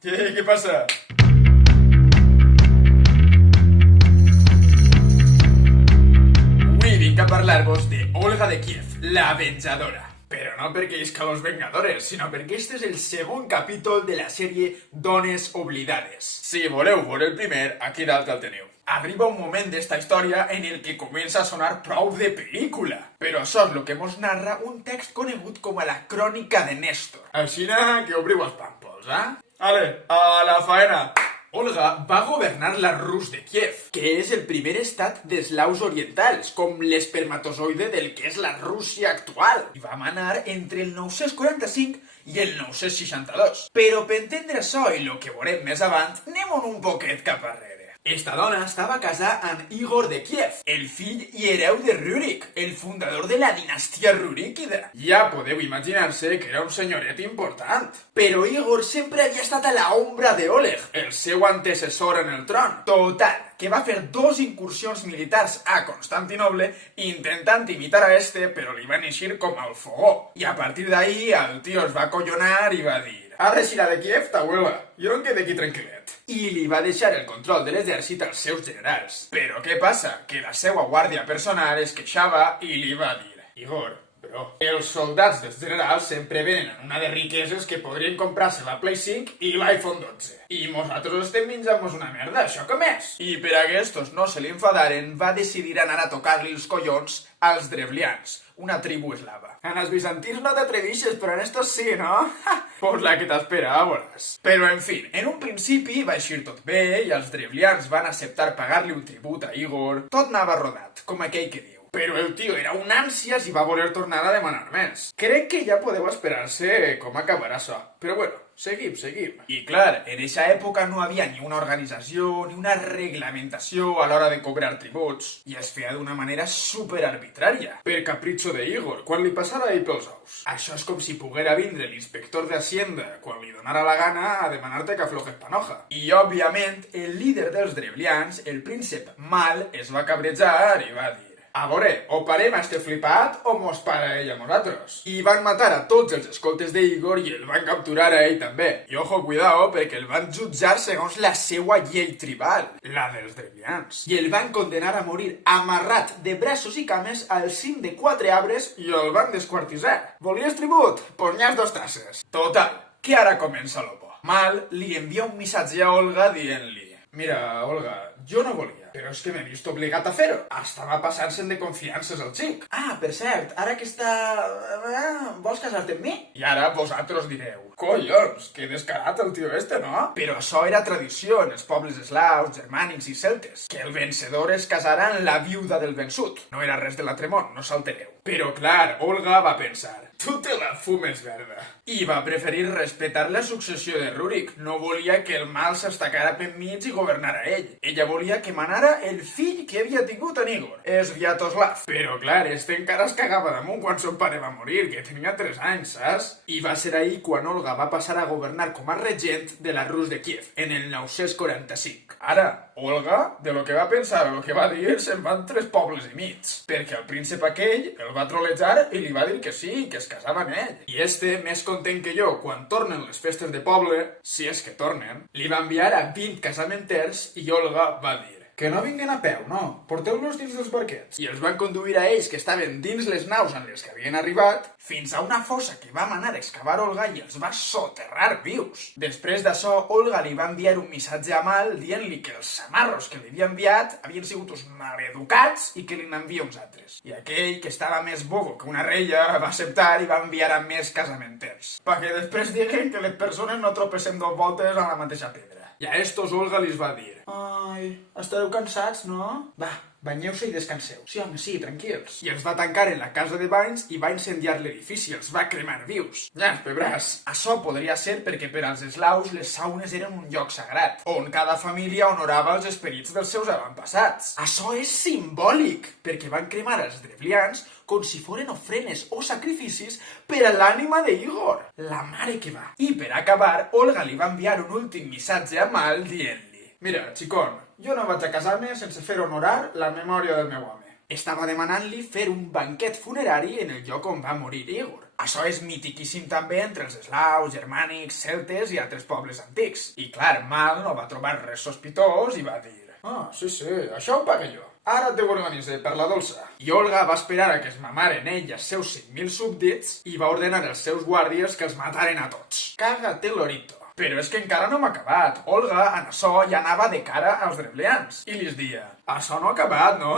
¿Qué pasa? Avui vinc a parlar-vos de Olga de Kiev, la Venjadora. Però no perquè és que los Vengadores, sinó perquè este és el segon capítol de la sèrie Dones Oblidades. Si voleu veure el primer, aquí dalt el teniu. Arriba un moment d'esta història en el que comença a sonar prou de pel·lícula. Però això és el que mos narra un text conegut com a la Crònica de Néstor. Aixina que obriu els pàmpols, eh? Ale, a la faena! Olga va governar la Rus de Kiev, que és el primer estat d'eslaus orientals, com l'espermatozoide del que és la Rússia actual, i va manar entre el 945 i el 962. Però per entendre això i el que veurem més avant, anem un poquet cap arrere. Esta dona estava casada amb Igor de Kiev, el fill i hereu de Rurik, el fundador de la dinastia ruríquida. Ja podeu imaginar-se que era un senyoret important. Però Igor sempre havia estat a la ombra d'Oleg, el seu antecessor en el tron. Total, que va fer dos incursions militars a Constantinoble intentant imitar a este, però li van eixir com al fogó. I a partir d'ahí el tio es va acollonar i va dir: ara si la de Kiev t'abuela, jo em quedo aquí tranquil·let. I li va deixar el control de l'exèrcit als seus generals. Però què passa? Que la seva guàrdia personal es queixava i li va dir: Igor, bro, els soldats dels generals sempre venen en una de riqueses que podrien comprar-se la Play 5 i l'iPhone 12. I nosaltres estem menjant-nos una merda, això com és? I per a que estos no se li enfadaren, va decidir anar a tocar-li els collons als drevlians, una tribu eslava. En els bizantins no t'atrevixes, però en estos sí, no? Pues la que t'espera, veuràs. Però, en fi, en un principi va eixir tot bé i els drevlians van acceptar pagar-li un tribut a Igor. Tot anava rodat, com aquell que diu. Però el tio era un ànsies i va voler tornar a demanar més. Crec que ja podeu esperar-se com acabarà això. Però bueno, seguim. I clar, en eixa època no havia ni una organització ni una reglamentació a l'hora de cobrar tributs i es feia d'una manera superarbitrària, per capritxo de Igor, quan li passara ell pels ous. Això és com si poguera vindre l'inspector d'Hacienda quan li donara la gana a demanar-te que aflojes panoja. I, òbviament, el líder dels drevlians, el príncep Mal, es va cabrejar i va dir: a veure, o parem a este flipat o mos para ell a nosaltres. I van matar a tots els escoltes d'Igor i el van capturar a ell també. I ojo, cuidao, perquè el van jutjar segons la seua llei tribal, la dels drevlians. I el van condenar a morir amarrat de braços i cames al cim de 4 arbres i el van desquartitzar. Volies tribut? Pues n'hi has 2 tasses. Total, que ara comença lo bo. Mal li envia un missatge a Olga dient-li: mira, Olga, jo no volia, però és que m'he vist obligat a fer-ho. Estava passant-se'n de confiances el xic. Ah, per cert, ara que està... vols casar-te amb mi? I ara vosaltres direu: collons, que descarat el tio este, no? Però això era tradició en els pobles eslaus, germànics i celtes, que el vencedor es casara amb la viuda del vençut. No era res de l'altre món, no s'altereu. Però clar, Olga va pensar: tu te la fumes verda. I va preferir respetar la successió de Rurik. No volia que el Mal s'estacara per mig i governara ell. Ella volia que manara el fill que havia tingut en Igor, Sviatoslav. Però clar, este encara es cagava damunt quan son pare va morir, que tenia 3 anys, saps? I va ser ahí quan Olga va passar a governar com a regent de la Rus de Kiev, en el 945. Ara, Olga, de lo que va pensar o lo que va dir, se'n van 3 pobles i mig. Perquè el príncep aquell el va trolejar i li va dir que sí, que es casava amb ell. I este, més content que jo, quan tornen les festes de poble, si és que tornen, li va enviar a 20 casamenters i Olga va dir: que no vinguen a peu, no. Porteu-los dins dels barquets. I els van conduir a ells, que estaven dins les naus en les que havien arribat, fins a una fossa que va manar a excavar Olga i els va soterrar vius. Després d'això, Olga li va enviar un missatge a Mal dient-li que els samarros que li havia enviat havien sigut uns maleducats i que li n'envia uns altres. I aquell, que estava més bobo que una reia, va acceptar i va enviar a més casamenters. Perquè després diguen que les persones no tropecem 2 voltes a la mateixa pedra. I a estos Olga li va dir: ai, estareu cansats, no? Va, banyeu-se i descanseu. Sí, home, sí, tranquils. I els va tancar en la casa de banys i va incendiar l'edifici, els va cremar vius. Ja, pebràs. Això podria ser perquè per als eslaus les saunes eren un lloc sagrat, on cada família honorava els esperits dels seus avantpassats. Això és simbòlic, perquè van cremar els drevlians com si foren ofrenes o sacrificis per a l'ànima d'Igor, la mare que va. I per acabar, Olga li va enviar un últim missatge a Mal dient-li: mira, xicón, jo no vaig a casar-me sense fer honorar la memòria del meu home. Estava demanant-li fer un banquet funerari en el lloc on va morir Igor. Això és mitiquíssim també entre els eslaus, germànics, celtes i altres pobles antics. I clar, Mal no va trobar res sospitós i va dir: ah, sí, això ho pagué jo. Ara te ho organitze per la dolça. I Olga va esperar a que es mamaren ell i els seus 5.000 súbdits i va ordenar als seus guàrdies que els mataren a tots. Cágate lorito. Però és que encara no m'ha acabat. Olga, en això, ja anava de cara als drevlians. I li dia: això no ha acabat, no.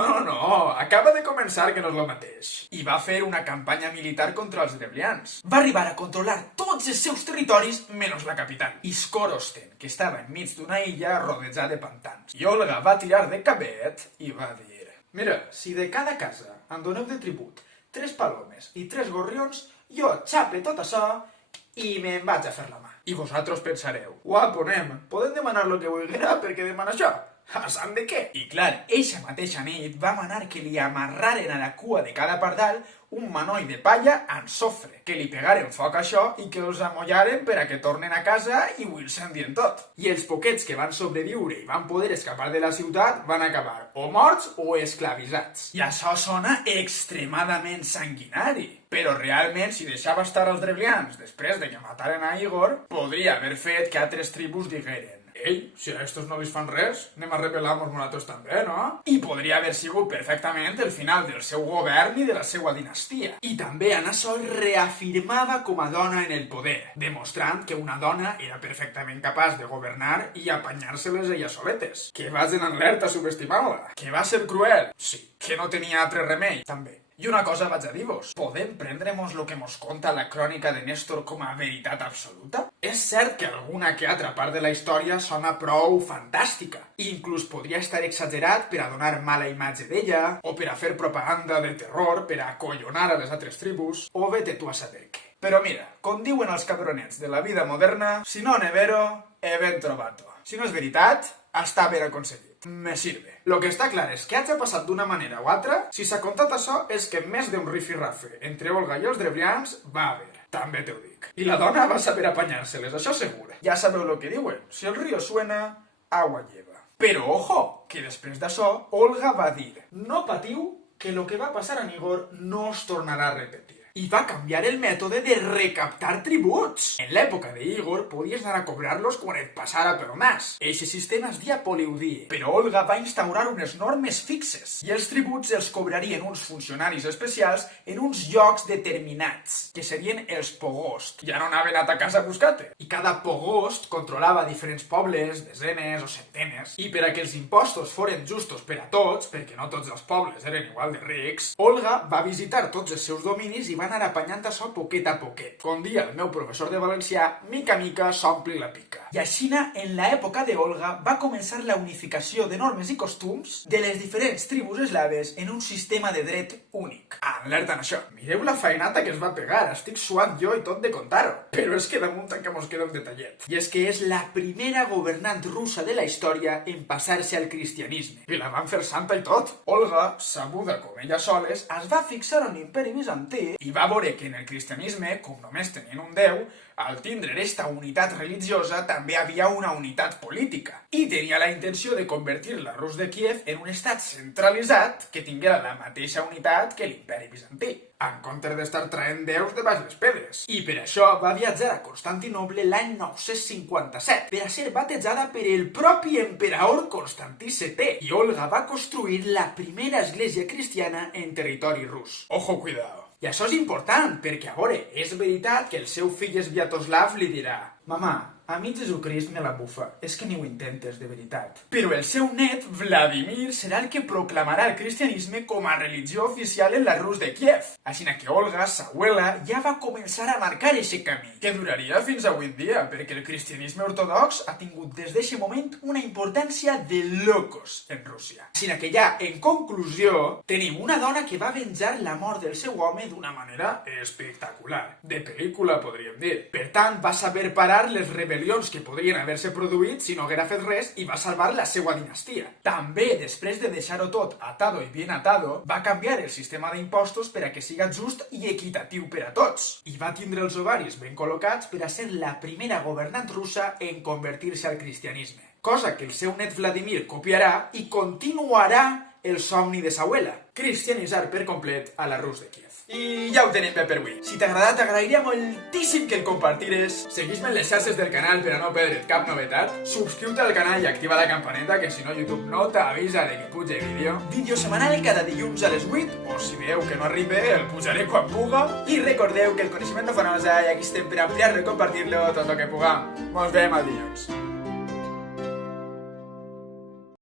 Acaba de començar que no és el mateix. I va fer una campanya militar contra els drevlians. Va arribar a controlar tots els seus territoris menys la capital, Iskorosten, que estava enmig d'una illa rodejada de pantans. I Olga va tirar de cabet i va dir: mira, si de cada casa em doneu de tribut 3 palomes i 3 gorrions, jo xape tot això i me'n vaig a fer la mà. I vosaltres pensareu: guapo, nen, podem demanar lo que vulguera perquè demana això? A sant de què? I clar, eixa mateixa nit va manar que li amarraren a la cua de cada pardal un manoll de palla en sofre, que li pegaren foc a això i que els amollaren per a que tornen a casa i ho incendien tot. I els poquets que van sobreviure i van poder escapar de la ciutat van acabar o morts o esclavitzats. I això sona extremadament sanguinari. Però realment, si deixava estar els drevlians després de que mataren a Igor, podria haver fet que altres tribus digueren: ei, si a estos no li fan res, anem a rebel·lar-nos nosaltres també, no? I podria haver sigut perfectament el final del seu govern i de la seva dinastia. I també en això reafirmava com a dona en el poder, demostrant que una dona era perfectament capaç de governar i apanyar-se-les ella soletes. Que vagin en l'alerta subestimant-la. Que va ser cruel. Sí. Que no tenia altre remei, també. I una cosa vaig a dir-vos, podem prendre-mos lo que mos conta la crònica de Néstor com a veritat absoluta? És cert que alguna que altra part de la història sona prou fantàstica. Inclús podria estar exagerat per a donar mala imatge d'ella, o per a fer propaganda de terror, per a acollonar a les altres tribus, o vete tu a saber què. Però mira, com diuen els cabronets de la vida moderna, si no ne vero, ben trovato. Si no és veritat, està ben aconseguit. Me sirve. Lo que està clar és que hagi passat d'una manera o altra, si s'ha contat això és que més d'un rifirrafe entre Olga i els drevlians va haver. També te ho dic. I la dona va saber apanyar-se-les, això segur. Ja sabeu lo que diuen. Si el río suena, agua lleva. Però ojo, que després d'això, Olga va dir: no patiu, que lo que va passar a Igor no es tornarà a repetir. I va canviar el mètode de recaptar tributs. En l'època d'Igor podies anar a cobrar-los quan et passara pel nas. Eixe sistema es dia poliudie, però Olga va instaurar unes normes fixes i els tributs els cobrarien uns funcionaris especials en uns llocs determinats, que serien els pogost. Ja no anaven a ta casa a buscar-te. I cada pogost controlava diferents pobles, desenes o centenes, i per a que els impostos foren justos per a tots, perquè no tots els pobles eren igual de rics, Olga va visitar tots els seus dominis i va anar apanyant això poquet a poquet. Com dia el meu professor de valencià, mica mica s'ompli la pica. I aixina, en l'època d'Olga, va començar la unificació de normes i costums de les diferents tribus eslaves en un sistema de dret únic. Alerta en això. Mireu la feinata que es va pegar, estic suant jo i tot de contar-ho. Però és que damunt encara mos queda un detallet. I és que és la primera governant russa de la història en passar-se al cristianisme. I la van fer santa i tot. Olga, sabuda com ella soles, es va fixar en l'imperi bizantí i va veure que en el cristianisme, com només tenien un déu, al tindre esta unitat religiosa també havia una unitat política. I tenia la intenció de convertir la Rus de Kíev en un estat centralitzat que tinguera la mateixa unitat que l'imperi bizantí, en comptes d'estar traient déus de baix les pedres. I per això va viatjar a Constantinoble l'any 957 per a ser batejada per el propi emperador Constantí VII. I Olga va construir la primera església cristiana en territori rus. Ojo, cuidado. I això és important, perquè, a veure, és veritat que el seu fill Sviatoslav li dirà: mamà, a mi Jesucrist me la bufa, és que ni ho intentes de veritat. Però el seu net, Vladimir, serà el que proclamarà el cristianisme com a religió oficial en la Rus de Kíev. Així que Olga, sa abuela, ja va començar a marcar aquest camí, que duraria fins avui en dia, perquè el cristianisme ortodox ha tingut des d'aquest moment una importància de locos en Rússia. Així que ja, en conclusió, tenim una dona que va venjar la mort del seu home d'una manera espectacular. De pel·lícula, podríem dir. Per tant, va saber parar les rebel·lions que podrien haver-se produït si no haguera fet res i va salvar la seva dinastia. També, després de deixar-ho tot atado i bien atado, va canviar el sistema d'impostos per a que siga just i equitatiu per a tots. I va tindre els ovaris ben col·locats per a ser la primera governant russa en convertir-se al cristianisme. Cosa que el seu net Vladimir copiarà i continuarà el somni de sa abuela, cristianitzar per complet a la Rus de Kíev. I ja ho tenim bé per avui. Si t'ha agradat, t'agrairia moltíssim que el compartires. Segueix-me en les xarxes del canal per a no perdre't cap novetat. Subscriu-te al canal i activa la campaneta, que si no YouTube no t'avisa de que puge vídeo. Vídeo setmanal cada dilluns a les 8, o si veieu que no arriba, el pujaré quan puga. I recordeu que el coneixement no fa nosa i aquí estem per ampliar-lo i compartir-lo tot el que puguem. Mos veiem el dilluns.